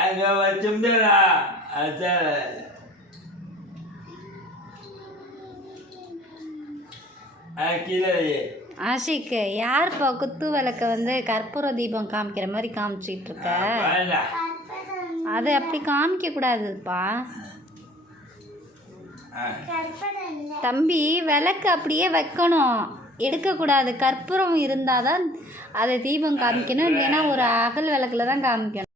அங்க வச்சுடா ஆஷிக், யாருப்பா குத்து விளக்க வந்து கற்பூர தீபம் காமிக்கிற மாதிரி காமிச்சிட்டு இருக்க? அது அப்படி காமிக்க கூடாதுப்பா தம்பி. விளக்கு அப்படியே வைக்கணும், எடுக்கக்கூடாது. கற்பூரம் இருந்தால் தான் அதை தீபம் காமிக்கணும், இல்லைன்னா ஒரு அகல் விளக்குல தான் காமிக்கணும்.